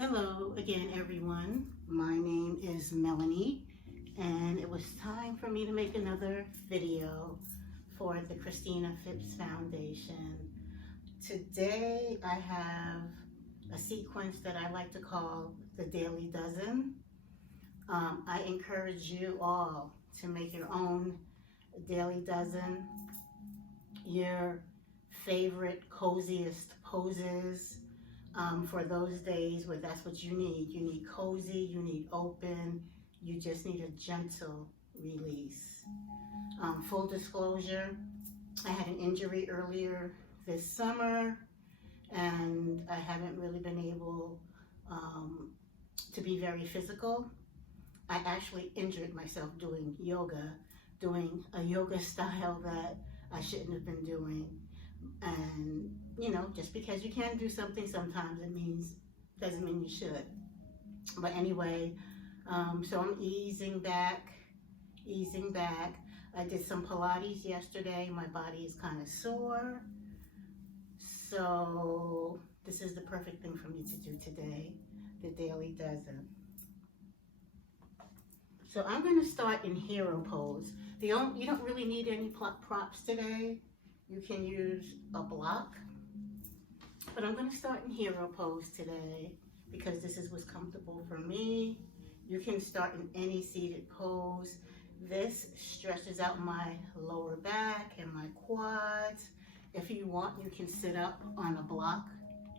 Hello again, everyone. My name is Melanie, and it was time for me to make another video for the Christina Phipps Foundation. Today, I have a sequence that I like to call the Daily Dozen. I encourage you all to make your own Daily Dozen, your favorite, coziest poses, for those days where that's what you need. You need cozy, you need open, you just need a gentle release. Full disclosure, I had an injury earlier this summer and I haven't really been able to be very physical. I actually injured myself doing a yoga style that I shouldn't have been doing. And just because you can do something sometimes doesn't mean you should. But anyway, so I'm easing back. I did some Pilates yesterday. My body is kind of sore. So this is the perfect thing for me to do today, the Daily Dozen. So I'm going to start in hero pose. You don't really need any props today. You can use a block, but I'm going to start in hero pose today because this is what's comfortable for me. You can start in any seated pose. This stretches out my lower back and my quads. If you want, you can sit up on a block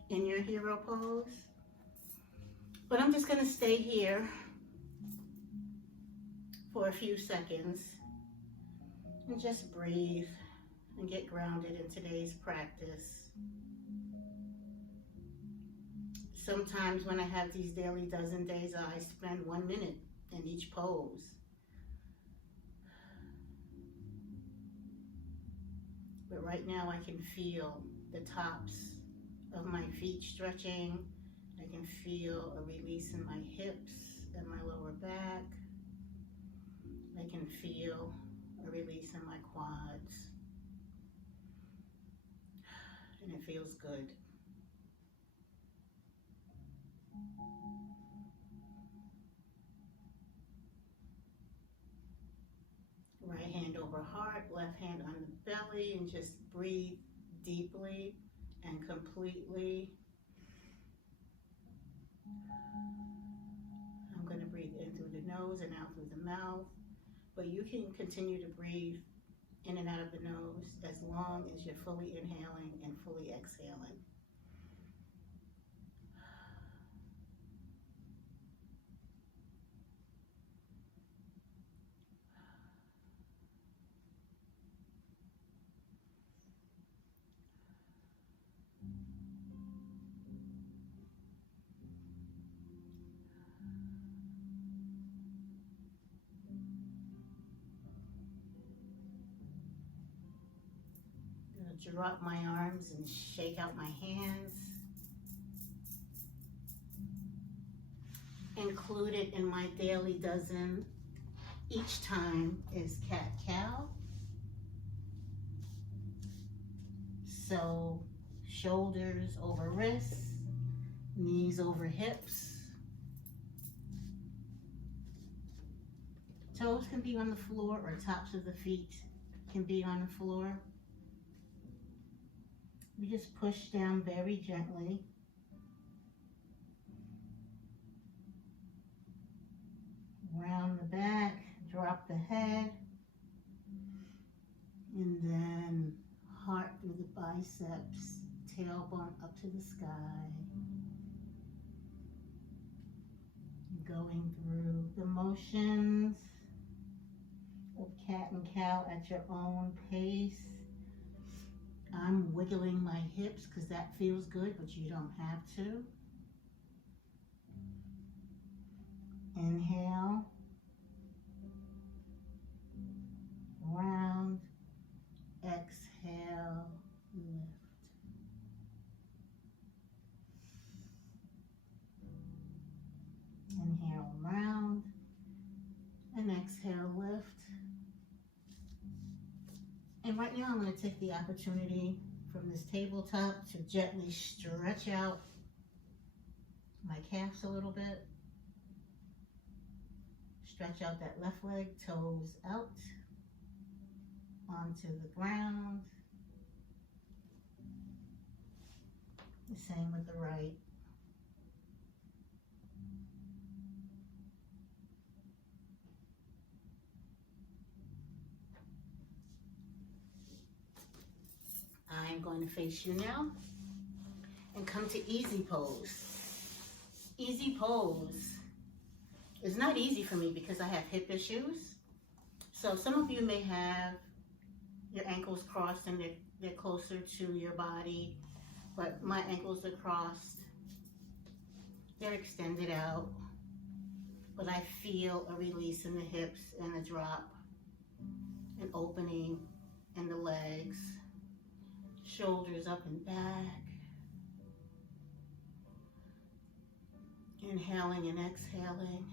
in your hero pose. But I'm just going to stay here for a few seconds and just breathe and get grounded in today's practice. Sometimes when I have these Daily Dozen days, I spend 1 minute in each pose. But right now I can feel the tops of my feet stretching. I can feel a release in my hips and my lower back. I can feel a release in my quads. And it feels good. Right hand over heart, left hand on the belly, and just breathe deeply and completely. I'm going to breathe in through the nose and out through the mouth, but you can continue to breathe in and out of the nose as long as you're fully inhaling and fully exhaling. I'm going to drop my arms and shake out my hands. Included in my Daily Dozen each time is cat-cow. So shoulders over wrists, knees over hips. Toes can be on the floor or tops of the feet can be on the floor. We just push down very gently. Round the back, drop the head, and then heart through the biceps, tailbone up to the sky. Going through the motions of cat and cow at your own pace. I'm wiggling my hips because that feels good, but you don't have to. Inhale, round, exhale, lift. Inhale, round, and exhale, lift. And right now I'm going to take the opportunity from this tabletop to gently stretch out my calves a little bit. Stretch out that left leg, toes out onto the ground. The same with the right. I'm going to face you now and come to easy pose. Easy pose is not easy for me because I have hip issues. So some of you may have your ankles crossed and they're closer to your body, but my ankles are crossed. They're extended out, but I feel a release in the hips and a drop, an opening in the legs, shoulders up and back. Inhaling and exhaling.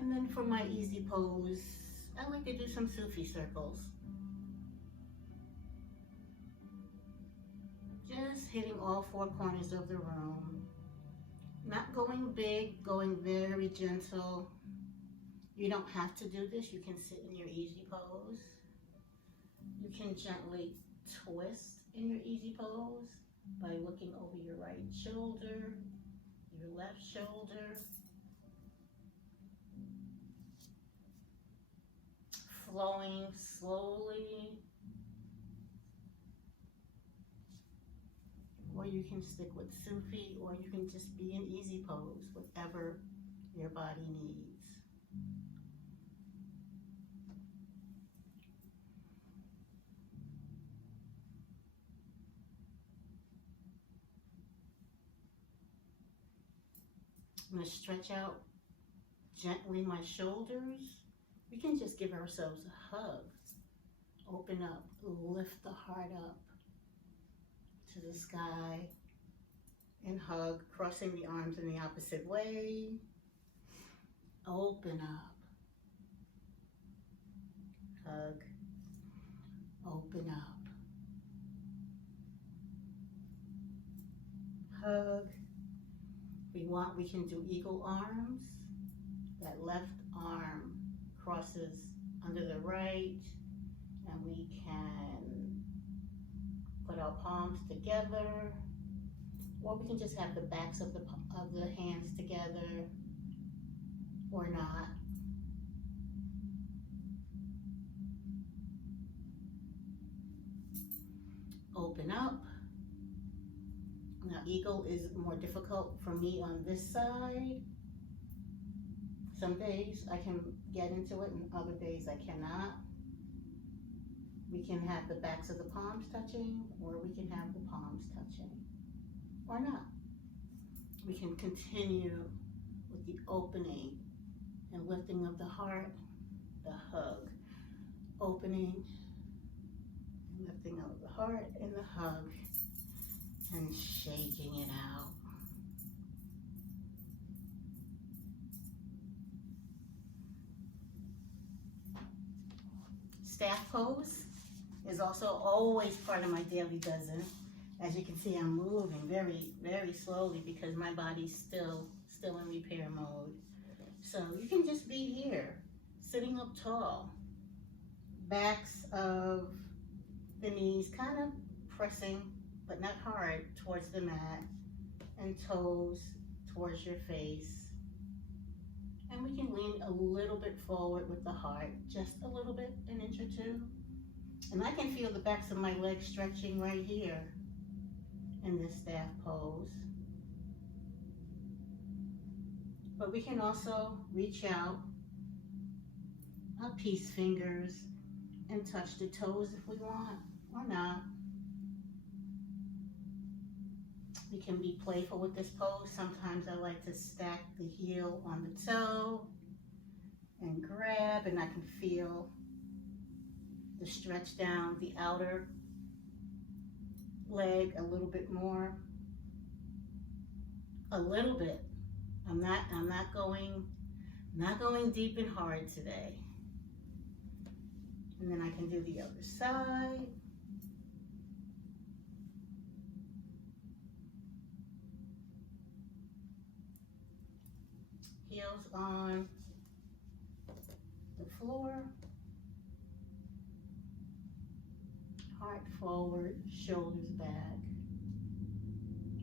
And then for my easy pose, I like to do some Sufi circles. Just hitting all four corners of the room. Not going big, going very gentle. You don't have to do this. You can sit in your easy pose. You can gently twist in your easy pose by looking over your right shoulder, your left shoulder. Flowing slowly. Or you can stick with Sufi, or you can just be in easy pose, whatever your body needs. I'm going to stretch out gently my shoulders. We can just give ourselves a hug. Open up, lift the heart up to the sky and hug, crossing the arms in the opposite way. Open up. Hug. Open up. Hug. If we want, we can do eagle arms. That left arm crosses under the right, and we can put our palms together, or we can just have the backs of the hands together, or not. Open up. Now, eagle is more difficult for me on this side. Some days I can get into it, and other days I cannot. We can have the backs of the palms touching, or we can have the palms touching, or not. We can continue with the opening and lifting of the heart, the hug. Opening, and lifting of the heart, and the hug, and shaking it out. Staff pose is also always part of my daily dozen. As you can see, I'm moving very, very slowly because my body's still in repair mode. So you can just be here, sitting up tall, backs of the knees kind of pressing, but not hard, towards the mat, and toes towards your face. And we can lean a little bit forward with the heart, just a little bit, an inch or two. And I can feel the backs of my legs stretching right here in this staff pose. But we can also reach out our peace fingers and touch the toes if we want, or not. We can be playful with this pose. Sometimes I like to stack the heel on the toe and grab, and I can feel the stretch down the outer leg a little bit more. A little bit. I'm not going deep and hard today. And then I can do the other side. Heels on the floor, heart forward, shoulders back.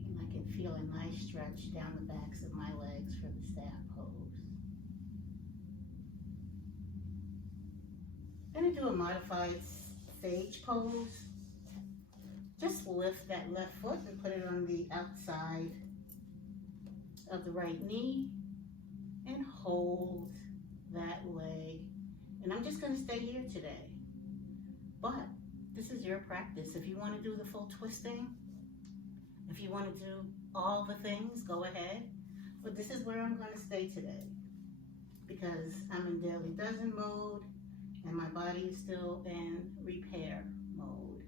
And I can feel a nice stretch down the backs of my legs for the staff pose. I'm going to do a modified sage pose. Just lift that left foot and put it on the outside of the right knee and hold that leg. And I'm just going to stay here today. But this is your practice. If you want to do the full twisting, if you want to do all the things, go ahead. But this is where I'm going to stay today because I'm in daily dozen mode and my body is still in repair mode.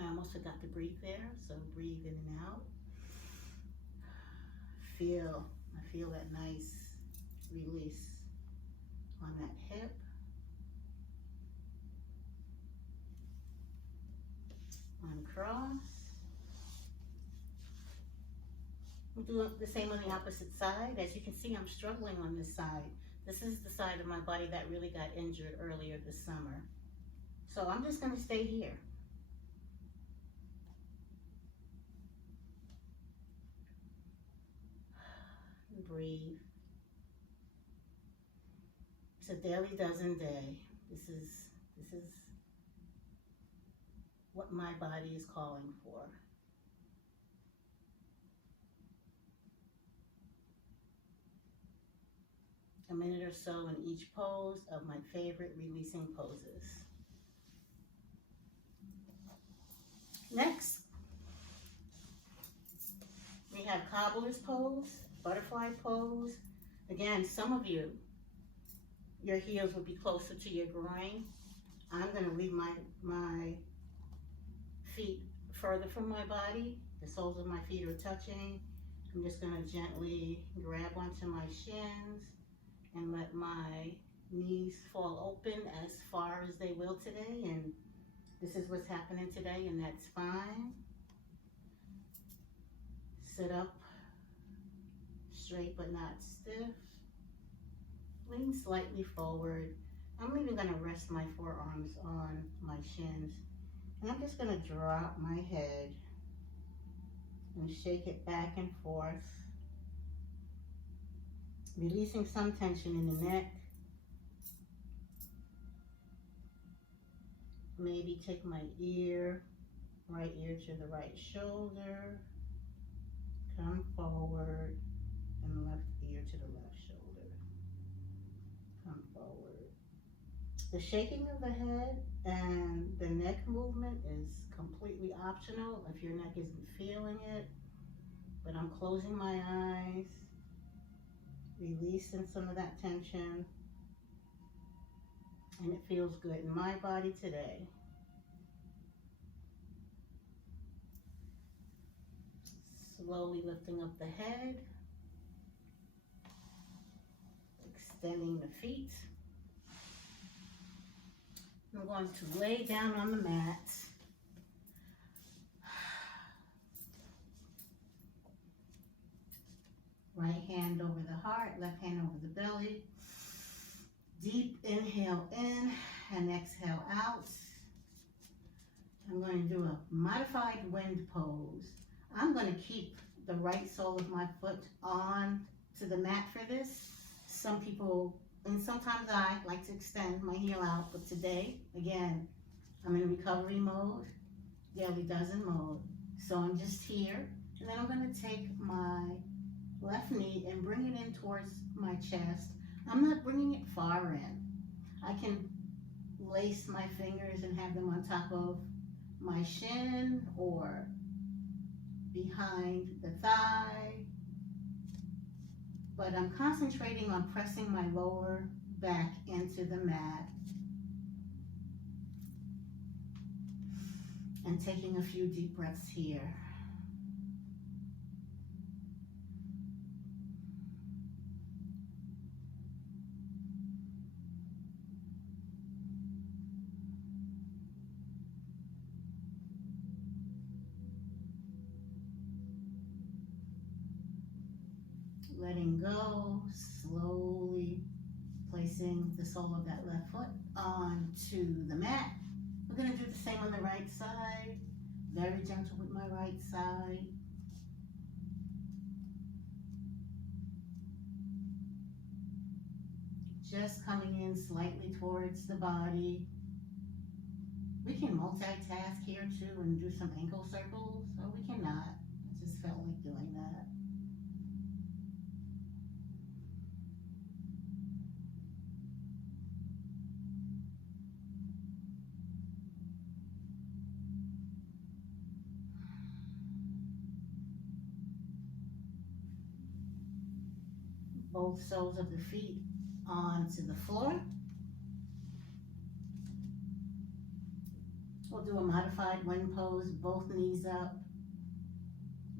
I almost forgot to breathe there, so breathe in and out. I feel that nice release on that hip. Uncross. We'll do the same on the opposite side. As you can see, I'm struggling on this side. This is the side of my body that really got injured earlier this summer. So I'm just going to stay here. Breathe. It's a daily dozen day. This is what my body is calling for. A minute or so in each pose of my favorite releasing poses. Next, we have cobbler's pose, butterfly pose. Again, some of you, your heels will be closer to your groin. I'm going to leave my feet further from my body. The soles of my feet are touching. I'm just going to gently grab onto my shins and let my knees fall open as far as they will today. And this is what's happening today, and that's fine. Sit up straight but not stiff. Lean slightly forward. I'm even going to rest my forearms on my shins. And I'm just going to drop my head and shake it back and forth, releasing some tension in the neck. Maybe take my right ear to the right shoulder, come forward, and left ear to the left shoulder, come forward. The shaking of the head and the neck movement is completely optional if your neck isn't feeling it, but I'm closing my eyes, releasing some of that tension, and it feels good in my body today. Slowly lifting up the head, extending the feet. I'm going to lay down on the mat. Right hand over the heart, left hand over the belly. Deep inhale in and exhale out. I'm going to do a modified wind pose. I'm going to keep the right sole of my foot on to the mat for this. Some people, and sometimes I like to extend my heel out, but today, again, I'm in recovery mode, daily dozen mode. So I'm just here, and then I'm going to take my left knee and bring it in towards my chest. I'm not bringing it far in. I can lace my fingers and have them on top of my shin or behind the thigh, but I'm concentrating on pressing my lower back into the mat and taking a few deep breaths here. letting go, slowly placing the sole of that left foot onto the mat. We're going to do the same on the right side. Very gentle with my right side. Just coming in slightly towards the body. We can multitask here too and do some ankle circles, or we cannot. I just felt like doing that. Both soles of the feet onto the floor. We'll do a modified one pose, both knees up.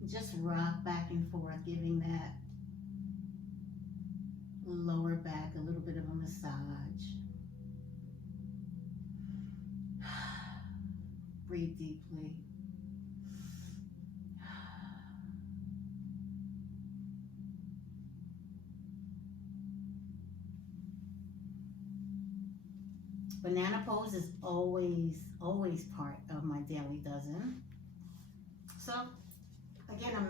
Just rock back and forth, giving that lower back a little bit of a massage. Breathe deeply. Banana pose is always part of my daily dozen. So again, I'm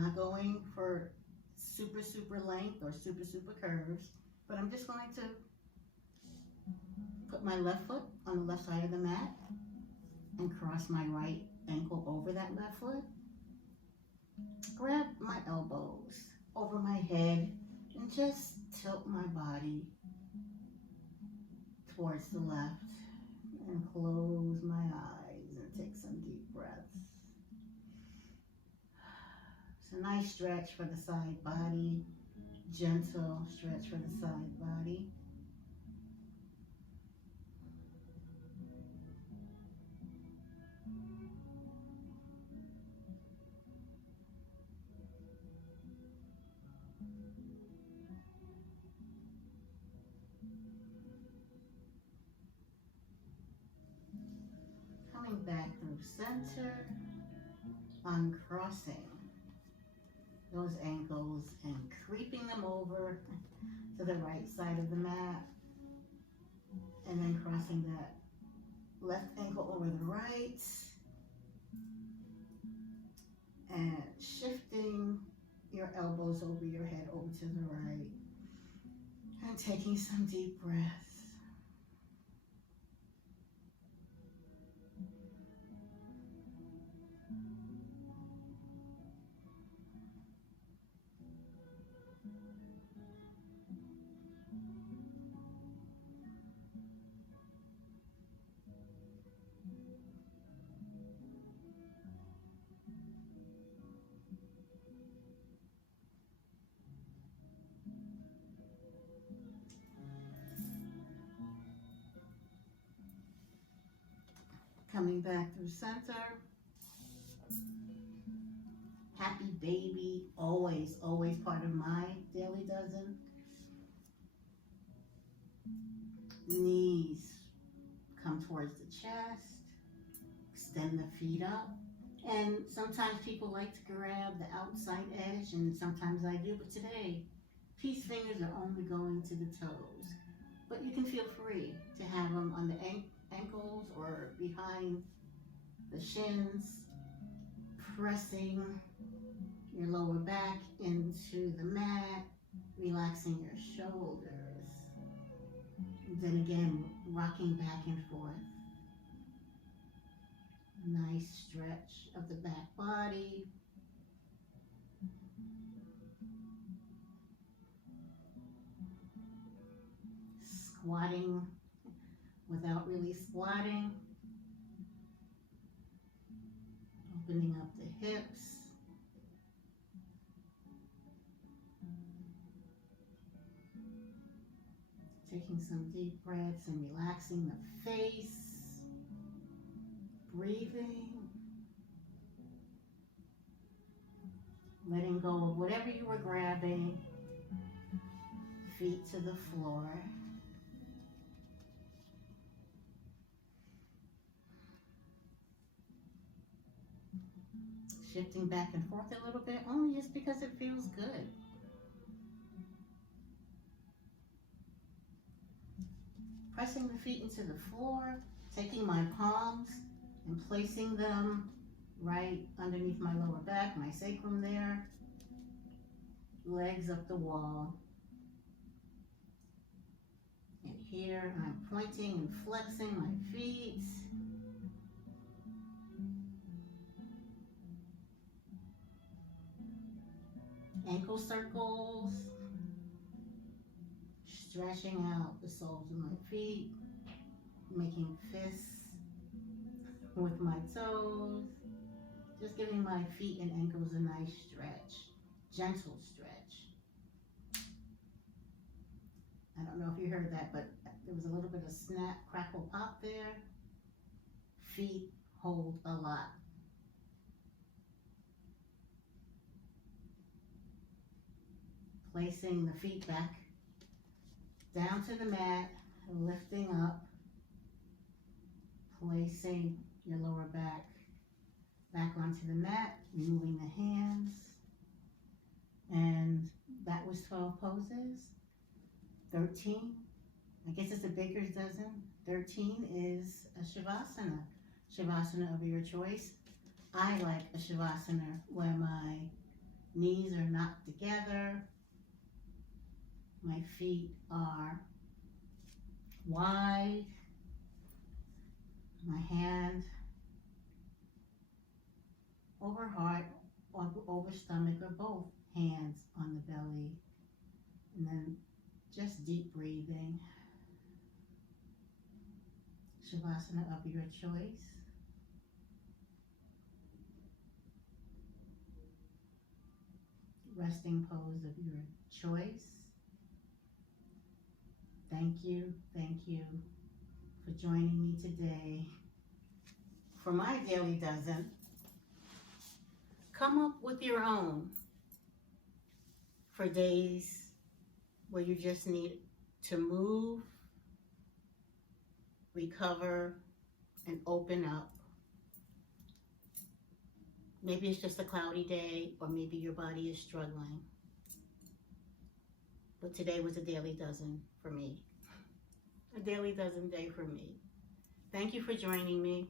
not going for super length or super curves, but I'm just going to put my left foot on the left side of the mat and cross my right ankle over that left foot. Grab my elbows over my head and just tilt my body towards the left and close my eyes and take some deep breaths. It's a nice stretch for the side body, gentle stretch for the side body. Coming back through center, uncrossing those ankles and creeping them over to the right side of the mat, and then crossing that left ankle over the right and shifting your elbows over your head over to the right and taking some deep breaths. Coming back through center. Happy baby, always part of my daily dozen. Knees come towards the chest. Extend the feet up. And sometimes people like to grab the outside edge, and sometimes I do, but today, peace fingers are only going to the toes. But you can feel free to have them on the ankles or behind the shins, pressing your lower back into the mat, relaxing your shoulders. And then again, rocking back and forth. Nice stretch of the back body. Squatting without really squatting. Opening up the hips. Taking some deep breaths and relaxing the face. Breathing. Letting go of whatever you were grabbing. Feet to the floor. Shifting back and forth a little bit, only just because it feels good. pressing the feet into the floor, taking my palms and placing them right underneath my lower back, my sacrum there, legs up the wall. And here I'm pointing and flexing my feet. Ankle circles, stretching out the soles of my feet, making fists with my toes, just giving my feet and ankles a nice stretch, gentle stretch. I don't know if you heard that, but there was a little bit of snap, crackle, pop there. Feet hold a lot. Placing the feet back down to the mat, lifting up, placing your lower back onto the mat, removing the hands. And that was 12 poses. 13, I guess it's a baker's dozen. 13 is a Shavasana. Shavasana of your choice. I like a Shavasana where my knees are knocked together, my feet are wide, my hand over heart, or over stomach, or both hands on the belly. And then just deep breathing. Shavasana of your choice. Resting pose of your choice. Thank you for joining me today for my daily dozen. Come up with your own for days where you just need to move, recover, and open up. Maybe it's just a cloudy day, or maybe your body is struggling. But today was a daily dozen for me. A daily dozen day for me. Thank you for joining me.